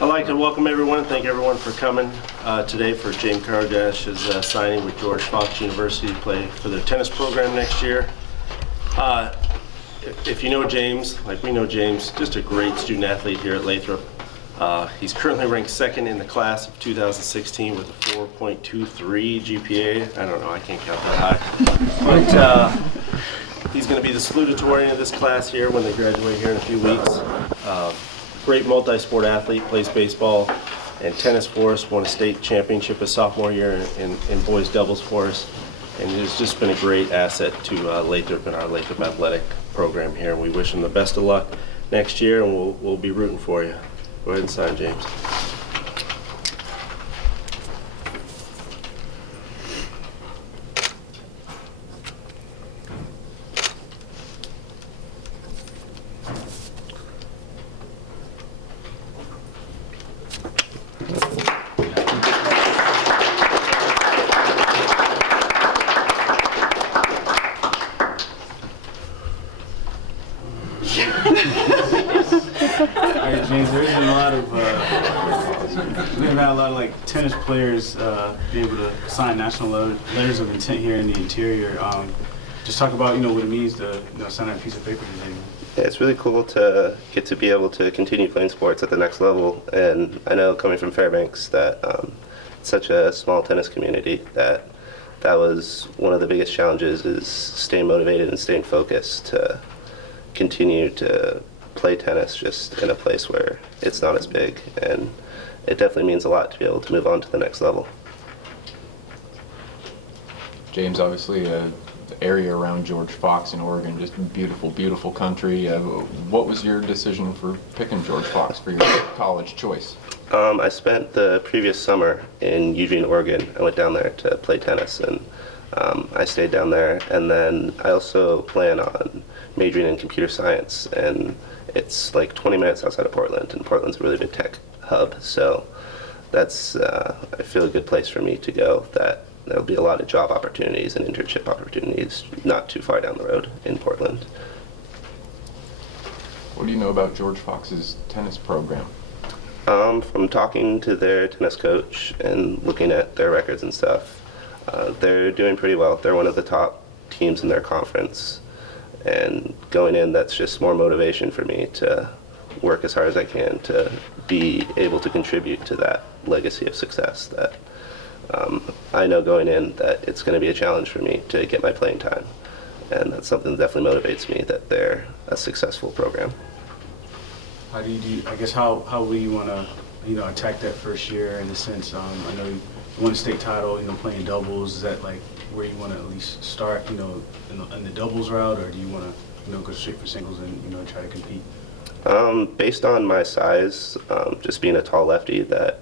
I'd like to welcome everyone and thank everyone for coming today for James Kardash's signing with George Fox University to play for their tennis program next year. If you know James, like we know James, just a great student athlete here at Lathrop. He's currently ranked second in the class of 2016 with a 4.23 GPA. I don't know, I can't count that high. But he's going to be the salutatorian of this class here when they graduate here in a few weeks. Great multi-sport athlete, plays baseball and tennis for us, won a state championship his sophomore year in boys doubles for us, and has just been a great asset to Lathrop and our Lathrop athletic program here. And we wish him the best of luck next year, and we'll be rooting for you. Go ahead and sign, James. All right, James, there's been a lot of, we've had a lot of like tennis players be able to sign national letters of intent here in the interior. Just talk about, what it means to, sign a piece of paper today. Yeah, it's really cool to get to be able to continue playing sports at the next level. And I know coming from Fairbanks that it's such a small tennis community that was one of the biggest challenges is staying motivated and staying focused to continue to play tennis just in a place where it's not as big, and it definitely means a lot to be able to move on to the next level. James, obviously the area around George Fox in Oregon, just beautiful, beautiful country. What was your decision for picking George Fox for your college choice? I spent the previous summer in Eugene, Oregon. I went down there to play tennis, and I stayed down there, and then I also plan on majoring in computer science, and it's like 20 minutes outside of Portland, and Portland's a really big tech hub, so that's, I feel, a good place for me to go, that there'll be a lot of job opportunities and internship opportunities not too far down the road in Portland. What do you know about George Fox's tennis program? From talking to their tennis coach and looking at their records and stuff, they're doing pretty well. They're one of the top teams in their conference. And going in, that's just more motivation for me to work as hard as I can to be able to contribute to that legacy of success that I know going in that it's going to be a challenge for me to get my playing time. And that's something that definitely motivates me, that they're a successful program. How do you I guess how will you want to, attack that first year in a sense? I know you won a state title, playing doubles. Is that like where you want to at least start, in the doubles route, or do you want to, go straight for singles and, try to compete? Based on my size, just being a tall lefty, that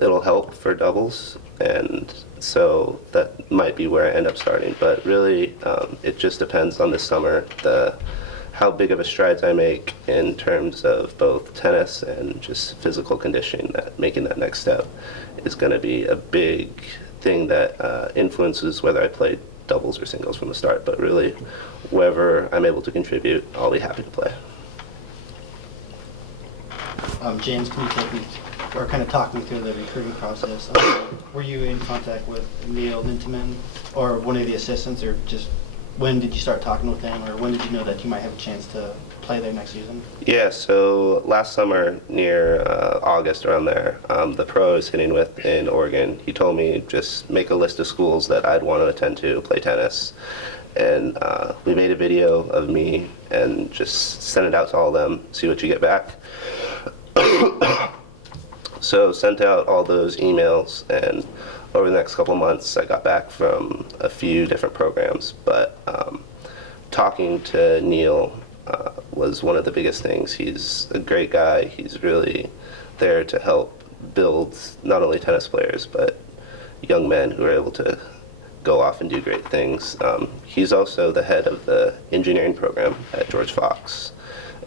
it'll help for doubles, and so that might be where I end up starting. But really, it just depends on this summer, how big of a strides I make in terms of both tennis and just physical conditioning. That making that next step is going to be a big thing that influences whether I play doubles or singles from the start. But really, wherever I'm able to contribute, I'll be happy to play. James, can you take me, or kind of talk me through the recruiting process? Were you in contact with Neil Ninteman or one of the assistants, or just when did you start talking with them, or when did you know that you might have a chance to play there next season? Yeah, so last summer, near August, around there, the pro I was hitting with in Oregon, he told me just make a list of schools that I'd want to attend to play tennis. And we made a video of me and just sent it out to all of them, see what you get back. So sent out all those emails, and over the next couple months I got back from a few different programs, but talking to Neil was one of the biggest things. He's a great guy. He's really there to help build not only tennis players, but young men who are able to go off and do great things. He's also the head of the engineering program at George Fox,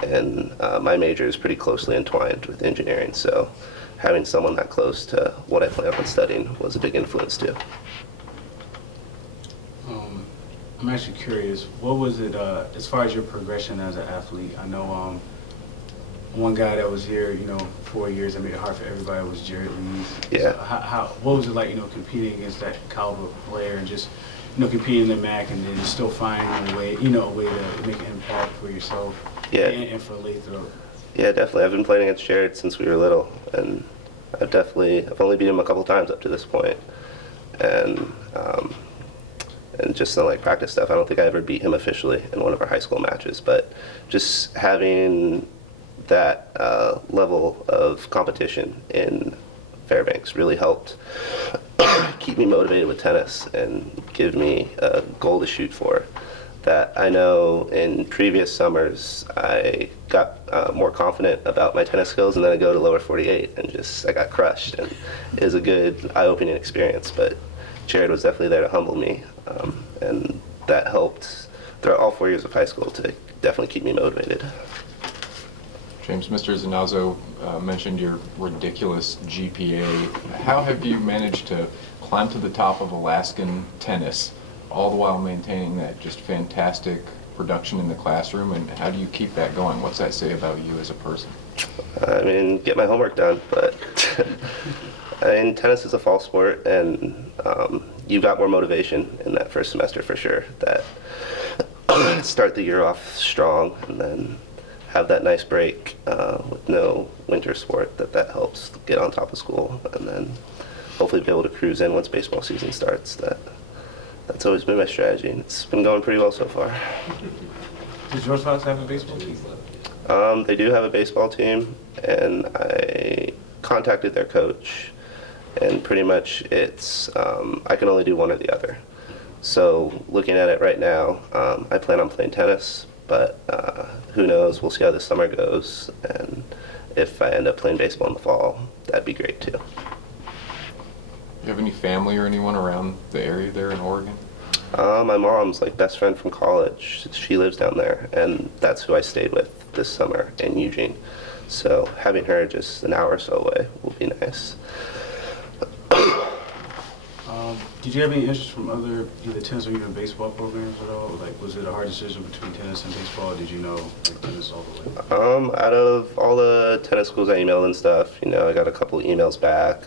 and my major is pretty closely entwined with engineering, so having someone that close to what I plan on studying was a big influence too. I'm actually curious, what was it, as far as your progression as an athlete? I know one guy that was here, 4 years, that made it hard for everybody, was Jared Lees. Yeah. So what was it like, competing against that caliber player and just, competing in the MAC and then still finding a way, a way to make an impact for yourself Yeah. and for Lathrop? Yeah, definitely. I've been playing against Jared since we were little, and I've only beat him a couple times up to this point. And just in like practice stuff, I don't think I ever beat him officially in one of our high school matches, but just having that level of competition in Fairbanks really helped keep me motivated with tennis and give me a goal to shoot for. That I know in previous summers I got more confident about my tennis skills, and then I go to lower 48 and I got crushed. And it was a good eye-opening experience, but Jared was definitely there to humble me, and that helped throughout all 4 years of high school to definitely keep me motivated. James, Mr. Zanazzo mentioned your ridiculous GPA. How have you managed to climb to the top of Alaskan tennis, all the while maintaining that just fantastic production in the classroom, and how do you keep that going? What's that say about you as a person? I mean, get my homework done, but tennis is a fall sport, and you got more motivation in that first semester for sure. That start the year off strong, and then have that nice break with no winter sport. That helps get on top of school, and then hopefully be able to cruise in once baseball season starts. That's always been my strategy, and it's been going pretty well so far. Does George Fox have a baseball team? They do have a baseball team, and I contacted their coach, and pretty much it's I can only do one or the other. So looking at it right now, I plan on playing tennis, but who knows? We'll see how this summer goes, and if I end up playing baseball in the fall, that'd be great too. You have any family or anyone around the area there in Oregon? My mom's best friend from college. She lives down there, and that's who I stayed with this summer in Eugene. So having her just an hour or so away will be nice. Did you have any interest from other either tennis or even baseball programs at all? Was it a hard decision between tennis and baseball, or did you know tennis all the way? Out of all the tennis schools I emailed and stuff, I got a couple emails back.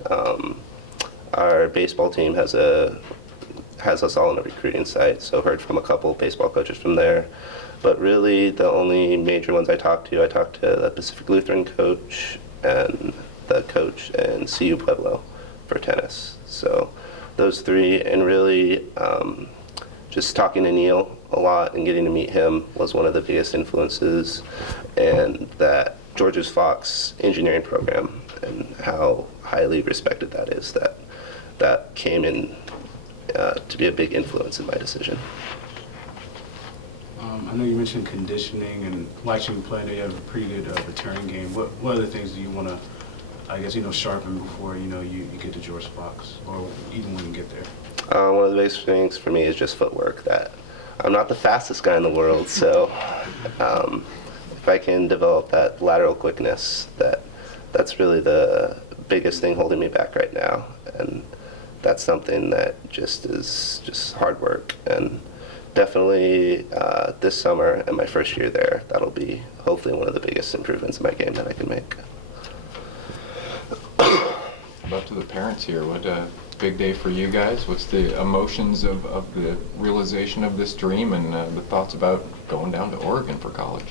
Our baseball team has us all on a recruiting site, so heard from a couple baseball coaches from there. But really, the only major ones I talked to the Pacific Lutheran coach and the coach in CU Pueblo for tennis. So those three, and really just talking to Neil a lot and getting to meet him was one of the biggest influences, and that George's Fox engineering program and how highly respected that is, that came in to be a big influence in my decision. I know you mentioned conditioning and watching you play. I know you have a pretty good return game. What other things do you want to, sharpen before you get to George Fox, or even when you get there? One of the biggest things for me is just footwork. That I'm not the fastest guy in the world, so if I can develop that lateral quickness, that's really the biggest thing holding me back right now, and that's something that is just hard work. And definitely this summer and my first year there, that'll be hopefully one of the biggest improvements in my game that I can make. Up to the parents here, what a big day for you guys. What's the emotions of the realization of this dream, and the thoughts about going down to Oregon for college?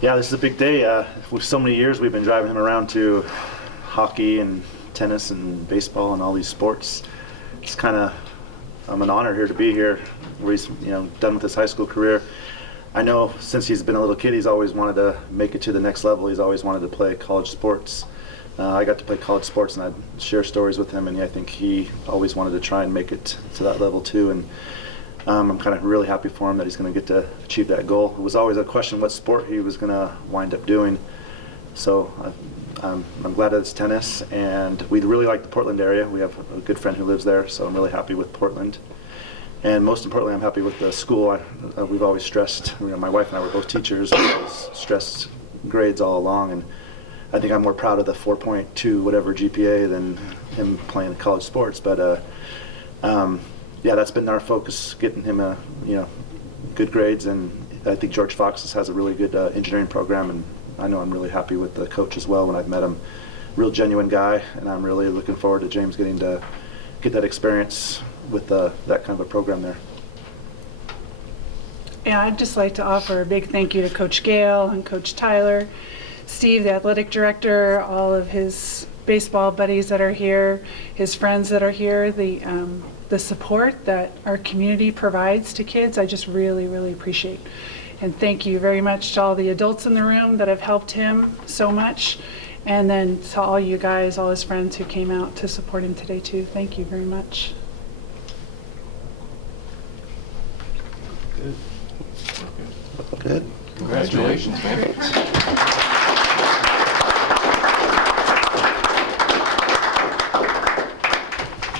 Yeah, this is a big day. With so many years we've been driving him around to hockey and tennis and baseball and all these sports. It's I'm an honor here to be here, where he's done with his high school career. I know since he's been a little kid, he's always wanted to make it to the next level. He's always wanted to play college sports. I got to play college sports, and I'd share stories with him, and I think he always wanted to try and make it to that level too. And I'm kind of really happy for him that he's going to get to achieve that goal. It was always a question what sport he was going to wind up doing. So I'm glad that it's tennis, and we really like the Portland area. We have a good friend who lives there, so I'm really happy with Portland. And most importantly, I'm happy with the school. We've always stressed, my wife and I were both teachers, we've always stressed grades all along, and I think I'm more proud of the 4.2 whatever GPA than him playing college sports. But Yeah, that's been our focus, getting him good grades, and I think George Fox has a really good engineering program, and I know I'm really happy with the coach as well when I've met him. Real genuine guy, and I'm really looking forward to James getting to get that experience with that kind of a program there. Yeah, I'd just like to offer a big thank you to Coach Gale and Coach Tyler, Steve, the athletic director, all of his baseball buddies that are here, his friends that are here, the support that our community provides to kids. I just really, really appreciate. And thank you very much to all the adults in the room that have helped him so much. And then to all you guys, all his friends who came out to support him today too. Thank you very much. Good. Congratulations, man.